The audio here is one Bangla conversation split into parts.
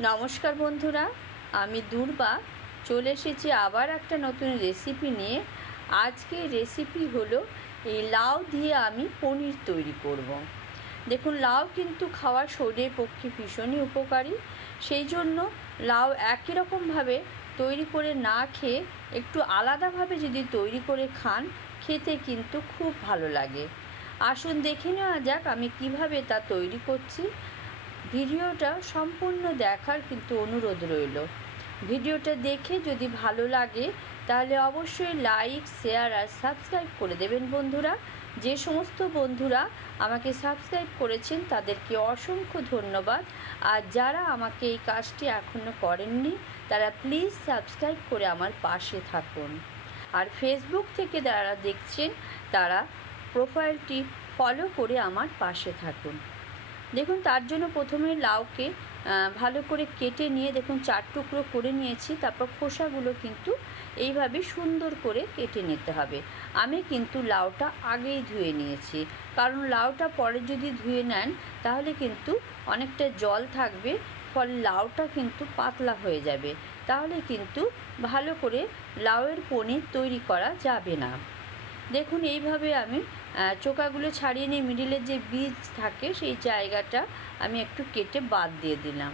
নমস্কার বন্ধুরা, আমি দুর্বা। চলে এসেছি আবার একটা নতুন রেসিপি নিয়ে। আজকে রেসিপি হলো এই লাউ দিয়ে আমি পনির তৈরি করব। দেখুন, লাউ কিন্তু খাওয়া শরীরের পক্ষে ভীষণই উপকারী। সেই জন্য লাউ একই রকমভাবে তৈরি করে না খেয়ে একটু আলাদাভাবে যদি তৈরি করে খান, খেতে কিন্তু খুব ভালো লাগে। আসুন দেখে নেওয়া যাক আমি কীভাবে তা তৈরি করছি। ভিডিওটা সম্পূর্ণ দেখার কিন্তু অনুরোধ রইল। ভিডিওটা দেখে যদি ভালো লাগে, তাহলে অবশ্যই লাইক শেয়ার আর সাবস্ক্রাইব করে দেবেন বন্ধুরা। যে সমস্ত বন্ধুরা আমাকে সাবস্ক্রাইব করেছেন, তাদেরকে অসংখ্য ধন্যবাদ। আর যারা আমাকে এই কাজটি এখনও করেননি, তারা প্লিজ সাবস্ক্রাইব করে আমার পাশে থাকুন। আর ফেসবুক থেকে যারা দেখছেন, তারা প্রোফাইলটি ফলো করে আমার পাশে থাকুন। দেখুন, তার জন্য প্রথমে লাউকে ভালো করে কেটে নিয়ে দেখুন, চার টুকরো করে নিয়েছি। তারপর খোসাগুলো কিন্তু এইভাবে সুন্দর করে কেটে নিতে হবে। আমি কিন্তু লাউটা আগেই ধুয়ে নিয়েছি। কারণ লাউটা পরে যদি ধুয়ে নেন, তাহলে কিন্তু অনেকটা জল থাকবে, ফলে লাউটা কিন্তু পাতলা হয়ে যাবে। তাহলে কিন্তু ভালো করে লাউয়ের পনির তৈরি করা যাবে না। দেখুন, এইভাবে আমি চোকাগুলো ছাড়িয়ে নিয়ে মিডিলের যে বীজ থাকে, সেই জায়গাটা আমি একটু কেটে বাদ দিয়ে দিলাম।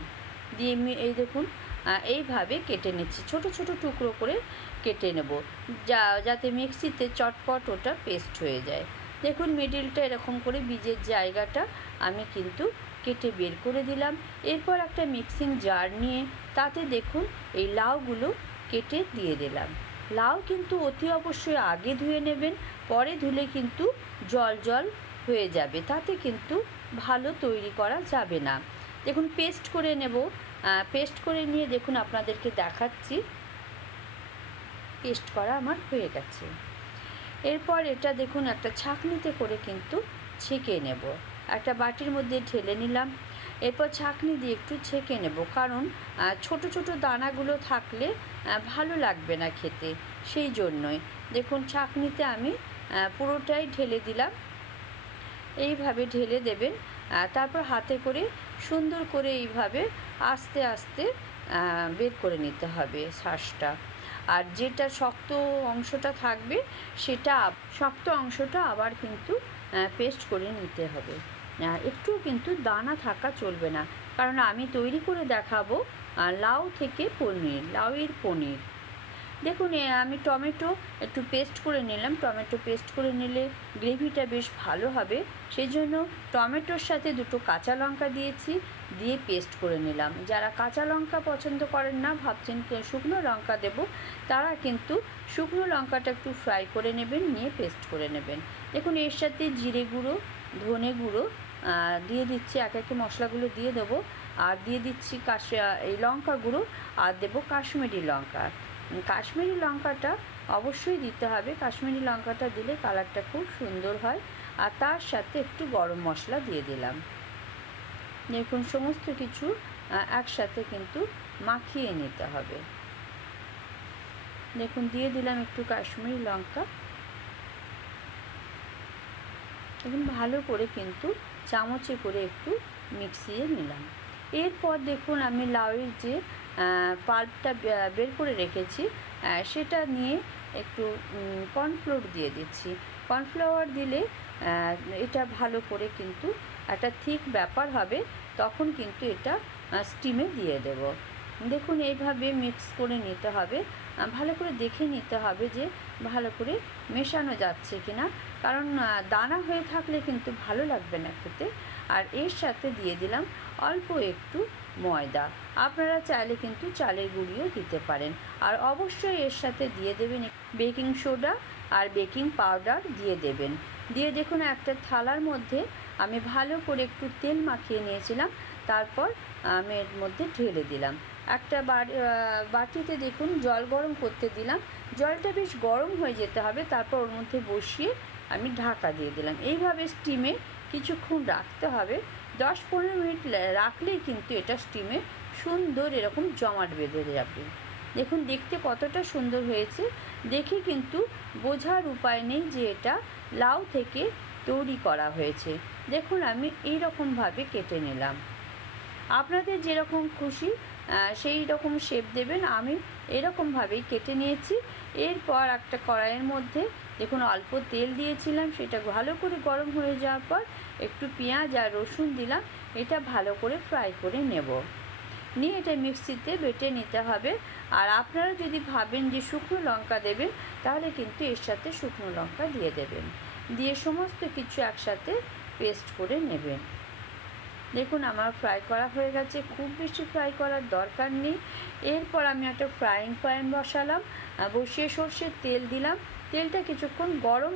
দিয়ে এই দেখুন এইভাবে কেটে নিচ্ছি। ছোট ছোট টুকরো করে কেটে নেব। যা, যাতে মিক্সিতে চটপট ওটা পেস্ট হয়ে যায়। দেখুন মিডিলটা এরকম করে বীজের জায়গাটা আমি কিন্তু কেটে বের করে দিলাম। এরপর একটা মিক্সিং জার নিয়ে তাতে দেখুন, এই লাউগুলো কেটে দিয়ে দিলাম। লাউ কিন্তু অতি অবশ্যই আগে ধুয়ে নেবেন, পরে ধুলে কিন্তু জল জল হয়ে যাবে। তাতে কিন্তু ভালো তৈরি করা যাবে না। দেখুন, পেস্ট করে নেব। পেস্ট করে নিয়ে দেখুন আপনাদেরকে দেখাচ্ছি। পেস্ট করা আমার হয়ে গেছে। এরপর এটা দেখুন একটা ছাঁকনিতে করে কিন্তু ছেঁকে নেব। একটা বাটির মধ্যে ঢেলে নিলাম। এরপর ছাঁকনি দিয়ে একটু ছেঁকে নেব। কারণ ছোট ছোট দানাগুলো থাকলে ভালো লাগবে না খেতে সেই জন্যই। দেখুন ছাঁকনিতে আমি পুরোটাই ঢেলে দিলাম। এইভাবে ঢেলে দেবেন তারপর হাতে করে সুন্দর করে এইভাবে আস্তে আস্তে বের করে নিতে হবে শ্বাসটা আর যেটা শক্ত অংশটা থাকবে সেটা শক্ত অংশটা আবার কিন্তু পেস্ট করে নিতে হবে। আহ, একটুও কিন্তু দানা থাকা চলবে না। কারণ আমি তৈরি করে দেখাবো আহ, লাউ থেকে পনির লাউয়ের পনির। দেখুন আমি টমেটো একটু পেস্ট করে নিলাম। টমেটো পেস্ট করে নিলে গ্রেভিটা বেশ ভালো হবে। সেই জন্য টমেটোর সাথে দুটো কাঁচা লঙ্কা দিয়েছি দিয়ে পেস্ট করে নিলাম। যারা কাঁচা লঙ্কা পছন্দ করেন না ভাবছেন শুকনো লঙ্কা দেব তারা কিন্তু শুকনো লঙ্কাটা একটু ফ্রাই করে নেবেন নিয়ে পেস্ট করে নেবেন। দেখুন এর সাথে জিরে গুঁড়ো ধনে গুঁড়ো দিয়ে দিচ্ছি। এক একে মশলাগুলো দিয়ে দেবো। আর দিয়ে দিচ্ছি কাশ এই লঙ্কা গুঁড়ো, আর দেবো কাশ্মীরি লঙ্কা। কাশ্মীরি লঙ্কাটা অবশ্যই দিতে হবে। কাশ্মীরি লঙ্কাটা দিলে কালারটা খুব সুন্দর হয়। আর তার সাথে একটু গরম মশলা দিয়ে দিলাম। দেখুন, সমস্ত কিছু একসাথে কিন্তু মাখিয়ে নিতে হবে। দেখুন, দিয়ে দিলাম একটু কাশ্মীরি লঙ্কা। দেখুন, ভালো করে কিন্তু চামচে করে একটু মিক্সিয়ে নিলাম। এরপর দেখুন আমি লাউয়ের যে পাল্পটা বের করে রেখেছি সেটা নিয়ে একটু কর্নফ্লোর দিয়ে দিচ্ছি। কর্নফ্লাওয়ার দিলে এটা ভালো করে কিন্তু একটা ঠিক ব্যাপার হবে, তখন কিন্তু এটা স্টিমে দিয়ে দেব। দেখুন এইভাবে মিক্স করে নিতে হবে। ভালো করে দেখে নিতে হবে যে, ভালো করে মেশানো যাচ্ছে কিনা। কারণ দানা হয়ে থাকলে কিন্তু ভালো লাগবে না খেতে। আর এর সাথে দিয়ে দিলাম অল্প একটু ময়দা। আপনারা চাইলে কিন্তু চালের গুঁড়িও দিতে পারেন। আর অবশ্যই এর সাথে দিয়ে দেবেন বেকিং সোডা আর বেকিং পাউডার দিয়ে দেবেন। দিয়ে দেখুন একটা থালার মধ্যে আমি ভালো করে একটু তেল মাখিয়ে নিয়েছিলাম, তারপর আমি এর মধ্যে ঢেলে দিলাম। একটা বাটিতে দেখুন জল গরম করতে দিলাম। জলটা বেশ গরম হয়ে যেতে হবে, তারপর ওর মধ্যে বসিয়ে আমি ঢাকা দিয়ে দিলাম। এইভাবে স্টিমে কিছুক্ষণ রাখতে হবে। দশ পনেরো মিনিট রাখলেই কিন্তু এটা স্টিমে সুন্দর এরকম জমাট বেঁধে যাবে। দেখুন, দেখতে কতটা সুন্দর হয়েছে। দেখে কিন্তু বোঝার উপায় নেই যে এটা লাউ থেকে তৈরি করা হয়েছে। দেখুন, আমি এই রকমভাবে কেটে নিলাম। আপনাদের যেরকম খুশি সেই রকম শেপ দেবেন। আমি এরকমভাবেই কেটে নিয়েছি। এরপর একটা কড়াইয়ের মধ্যে দেখুন, অল্প তেল দিয়েছিলাম, সেটা ভালো করে গরম হয়ে যাওয়ার পর একটু পেঁয়াজ আর রসুন দিলাম, এটা ভালো করে ফ্রাই করে নেব। নিয়ে এটা মিক্সিতে বেটে নিতে হবে। আর আপনারা যদি ভাবেন যে শুকনো লঙ্কা দেবেন, তাহলে কিন্তু এর সাথে শুকনো লঙ্কা দিয়ে দেবেন। দিয়ে সমস্ত কিছু একসাথে পেস্ট করে নেবেন। দেখুন, আমার ফ্রাই করা হয়ে গেছে। খুব বেশি ফ্রাই করার দরকার নেই। এরপর আমি একটা ফ্রাইং প্যান বসালাম, বসিয়ে সর্ষের তেল দিলাম। তেলটা কিছুক্ষণ গরম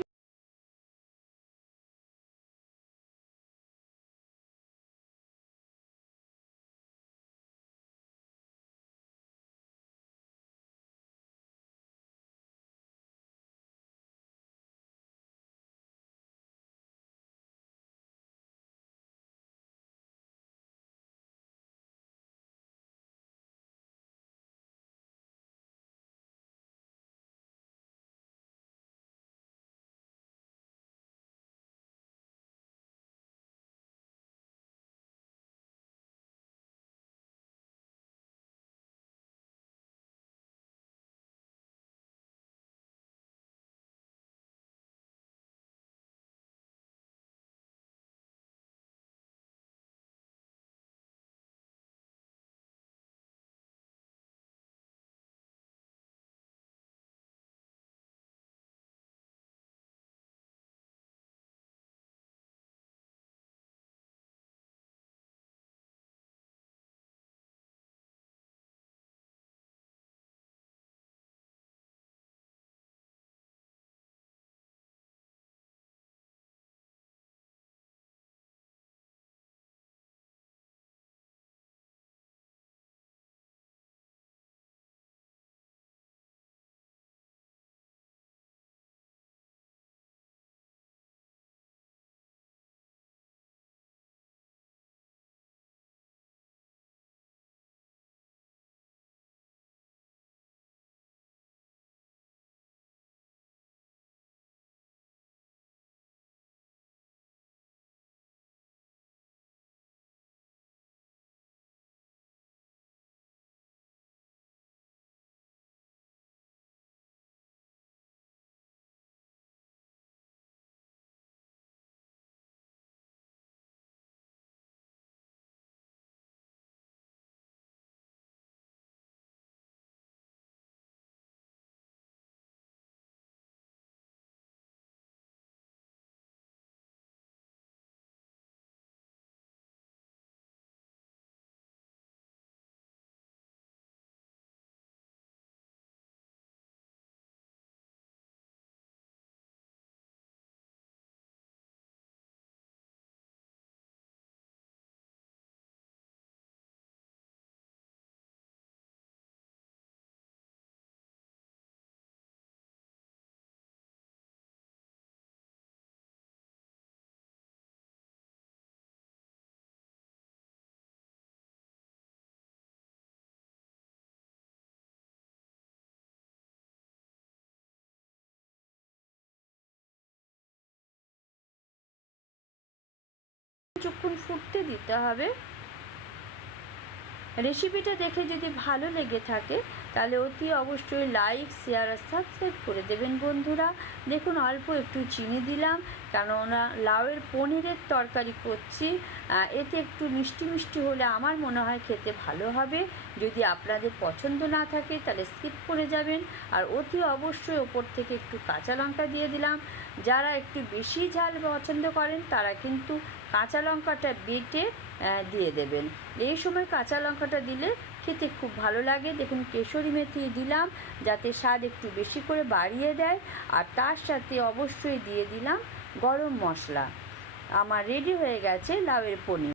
দিতে হবে। রেসিপিটা দেখে যদি ভালো লেগে থাকে, তাহলে অতি অবশ্যই লাইক, শেয়ার আর সাবস্ক্রাইব করে দেবেন বন্ধুরা। দেখুন, অল্প একটু চিনি দিলাম, কেননা লাউয়ের পনিরের তরকারি করছি। এতে একটু মিষ্টি মিষ্টি হলে আমার মনে হয় খেতে ভালো হবে। যদি আপনাদের পছন্দ না থাকে, তাহলে স্কিপ করে যাবেন। আর অতি অবশ্যই ওপর থেকে একটু কাঁচা লঙ্কা দিয়ে দিলাম। যারা একটু বেশি ঝাল পছন্দ করেন, তারা কিন্তু কাঁচা লঙ্কাটা বেটে দিয়ে দেবেন। এই সময় কাঁচা লঙ্কাটা দিলে খেতে খুব ভালো লাগে। দেখুন, কেশরি মেথি দিলাম, যাতে স্বাদ একটু বেশি করে বাড়িয়ে দেয়। আর তার সাথে অবশ্যই দিয়ে দিলাম গরম মশলা। আমার রেডি হয়ে গেছে লাউয়ের পনির।